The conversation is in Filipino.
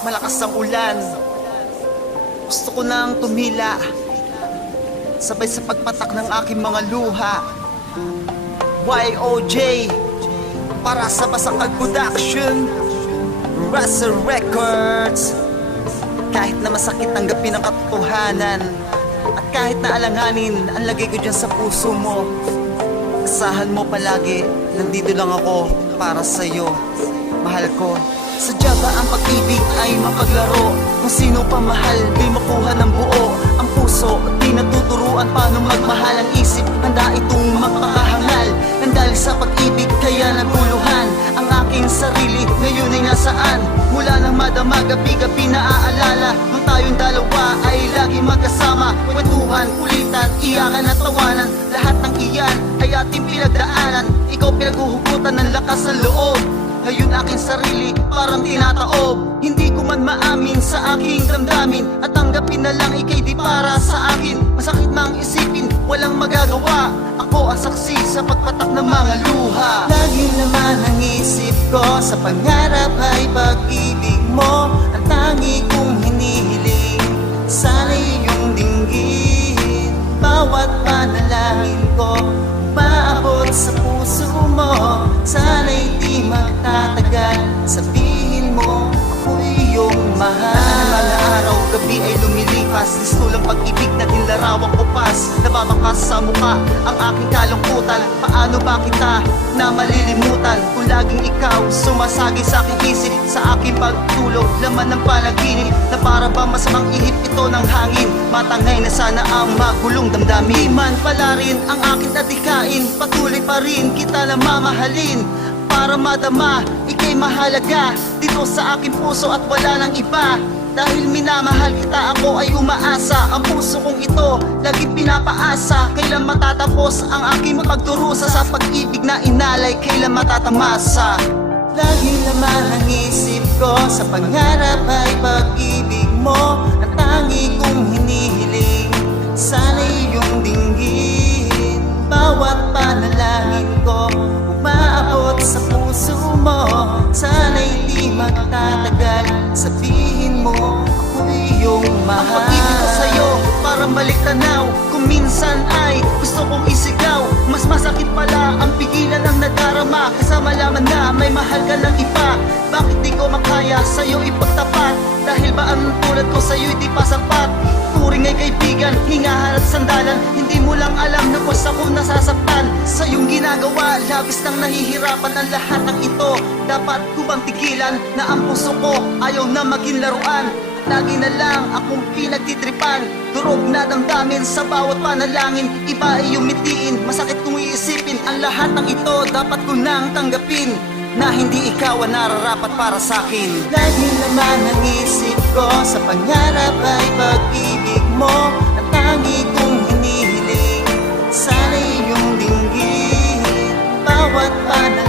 Malakas ang ulan. Gusto ko nang tumila, sabay sa pagpatak ng aking mga luha. YOJ, para sa Basakal Production, Russell Records. Kahit na masakit tanggapin ang katotohanan, at kahit na alanganin ang lagay ko dyan sa puso mo, asahan mo palagi, nandito lang ako para sa'yo, mahal ko. Sadya ba ang pag-ibig ay mapaglaro? Kung sino pa mahal, di makuha ng buo. Ang puso, di natuturuan paano magmahal. Ang isip, handa itong magpakahangal. Nang dahil sa pag-ibig, kaya naguluhan ang aking sarili, ngayon ay nasaan? Mula nang madama, gabi-gabi naaalala nung tayong dalawa ay lagi magkasama. Kwentuhan, kulitan, iyakan at tawanan. Lahat ng iyan ay ating pinagdaanan. Ikaw pinaguhugutan ng lakas ng loob. Ngayon aking sarili parang tinataob. Hindi ko man maamin sa aking damdamin, at tanggapin na lang ikay di para sa akin. Masakit mang isipin, walang magagawa. Ako ang saksi sa pagpatak ng mga luha. Lagi naman ang isip ko sa pangarap ay pag-ibig mo. Ang tangi kong hinihiling, sana iyong dinggin. Bawat panalangin ko maabot sa puso mo. Sana'y di magtatagal, sabihin mo ako'y iyong mahal. Mga araw, gabi ay lumilipas, gusto lang pag-ibig na nilarawang kupas. Nababakas sa mukha ang aking kalungkutan. Paano ba kita na malilimutan kung laging ikaw sumasagi sa aking isip? Sa aking pagtulog, laman ng panaginip na para ba masamang ihip ito ng hangin. Matangay na sana ang magulong damdamin. Di man pala rin ang aking adikain, patuloy pa rin kita na mamahalin. Para madama, ika'y mahalaga dito sa aking puso at wala nang iba. Dahil minamahal kita, ako ay umaasa. Ang puso kong ito, lagi pinapaasa. Kailan matatapos ang aking pagdurusa sa pag-ibig na inalay, kailan matatamasa? Lagi naman ang isip ko sa pangarap ay pag-ibig mo. Ang tangi kong hinihiling, sana iyong dinggin. Bawat panalangin ko umaabot sa puso mo. Sana'y di magtatagal, sabihin mo ako'y iyong mahal. Ang pag-ibig ko sa'yo parang balik tanaw. Kung minsan ay gusto kong isigaw, mas masakit pala ang pigilan ng nadarama. Kasama malaman na may mahal ka ng iba. Bakit di ko makaya sa'yo ipagtapat? Dahil ba ang tulad ko sa'yo'y di pa sapat? Turing ay kaibigan, hingahan at sandalan. Hindi mo lang alam na kung ako nasasaktan sa iyong ginagawa. Labis nang nahihirapan ang lahat ng ito. Dapat ko bang tigilan na ang puso ko ayaw na maging laruan? Lagi na lang akong pinagtitripan, durog na damdamin sa bawat panalangin. Iba ay yumitiin, masakit kong iisipin. Ang lahat ng ito dapat ko nang tanggapin, na hindi ikaw ang nararapat para sa'kin. Lagi naman ang isip ko sa pangarap ay pag-ibig mo. Ang tangi kong hinihiling, sana iyong dinggin. Bawat panalangin